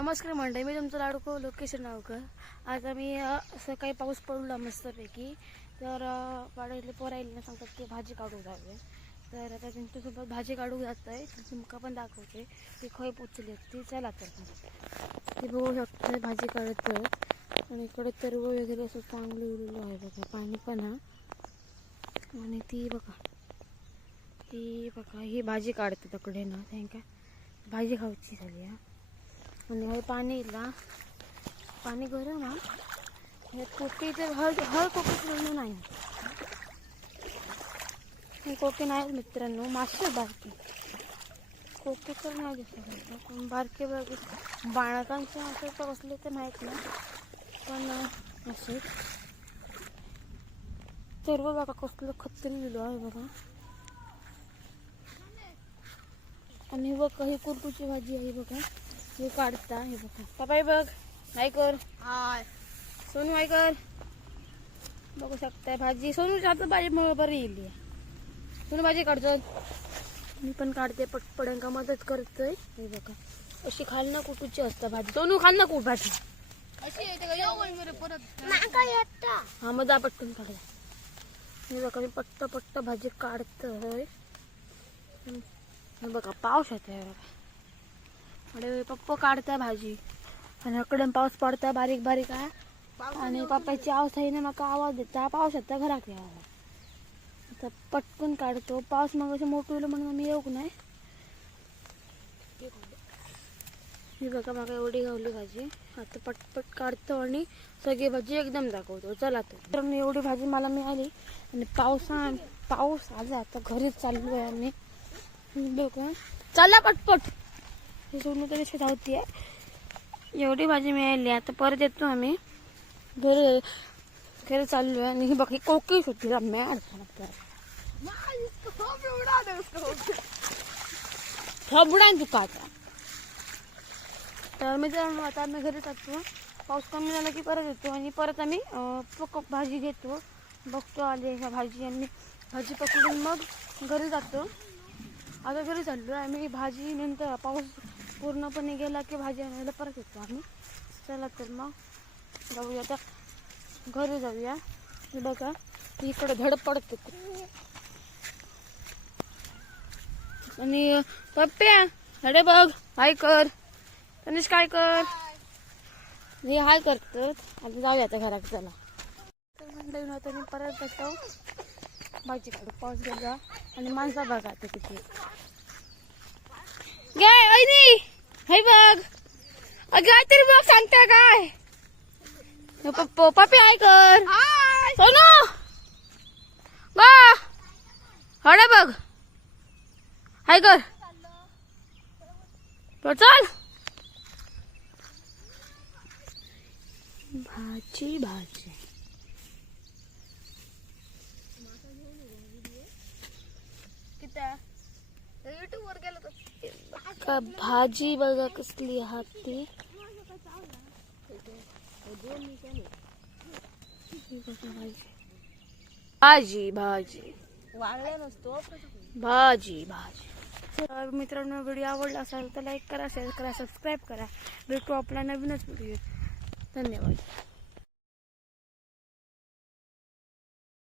नमस्कार मंडळी, मी तुमचं लाडको लोकेश नावकर. आज आम्ही सकाळी पाऊस पडला मस्तपैकी, तर वाड्यातले पोरायला सांगतात की भाजी काढू जावे. तर आता त्यांच्यासोबत भाजी काढू जात आहे. तर तुमका पण दाखवते ती खय पोचली ती. चला तर ती बघू शकता भाजी काढत. आणि इकडे तरव वगैरे असं चांगलं उरलेलं आहे बघा, पाणी पण हा. आणि ती बघा ही भाजी काढते तकडे ना, त्यांना भाजी खाऊची झाली हा. आणि हे पाणी गरम हा. हे कोकी तर हर कोकी नाही, हे कोकी नाही मित्रांनो, मासे बारके कोकी तर नाही दिसत, पण बारके बारके बाळकांचे असं तर असले तर माहीत नाही, पण असे सर्व बघा कसलं खतरी दिलं आहे बघा. आणि बघा ही कुरटूची भाजी आहे बघा, हे काढता हे बघा. पापाई बघ, हाय कर. हाय सोनू, हाय कर. बघू शकताय भाजी सोनूच्या हातात भाजी बरी येईल. सोनू भाजी काढतो, मी पण काढते पटपड्यांका मदत करतोय. हे बघा अशी खालना कुटूची असता भाजी. सोनू खालना कुठ भाजी हा मग पटकन काढला. हे बघा मी पट्ट भाजी काढतोय. बघा पाऊस येतोय बघा, अरे पप्पा काढताय भाजी आणि अकडे पाऊस पडताय बारीक बारीक आहे. आणि पप्पाची आवाज आहे ना, मका आवाज देता पाऊस येता घरात यावा. आता पटकन काढतो, पाऊस मग असं मोठं होईल म्हणून आम्ही येऊक नाही. ही बघा मग एवढी गावली भाजी. आता पटपट काढतो आणि सगळी भाजी एकदम दाखवतो. चला तर एवढी भाजी मला मिळाली. आणि पाऊस आला, आता घरीच चाललो आहे आम्ही. बघा चला पटपट, हे सोडून तरी धावती. एवढी भाजी मिळाली, आता परत येतो आम्ही घरी चाललो आहे. आणि ही बघ ही कोकीच होती मॅड थबडा दुखाचा. तर मित्रांनो आता आम्ही घरी जातो. पाऊस कमी झाला की परत येतो आणि परत आम्ही भाजी घेतो. बघतो आले ह्या भाजी, आणि भाजी पकडून मग घरी जातो. आता घरी चाललो आम्ही. भाजी नंतर पाऊस पूर्णपणे गेला की भाजी आणायला परत येतो आम्ही. चला तर मग जाऊया, आता घरी जाऊया. बघा इकडे धड पडते. आणि पप्प्या अरे बघ, हाय कर. तनिष काय कर, हे हाय करतात. आता जाऊया आता घरात. चला तर म्हणलं आता मी परत जातो भाजी काढू. पाऊस गेला आणि माणसा बघा ते किती गाय वहिनी. हाय बघ, काय तरी बघ सांगता काय पप्पी हाय कर. सोनू बा हडे बघ, हाय कर. चल भाजी युट्यूब वर गेलो का भाजी बघा कसली आहात ती. भाजी वाळले नसतो भाजी. तर मित्रांनो व्हिडिओ आवडला असेल तर लाईक करा, शेअर करा, सबस्क्राईब करा. भेटू आपला नवीनच व्हिडिओ. धन्यवाद.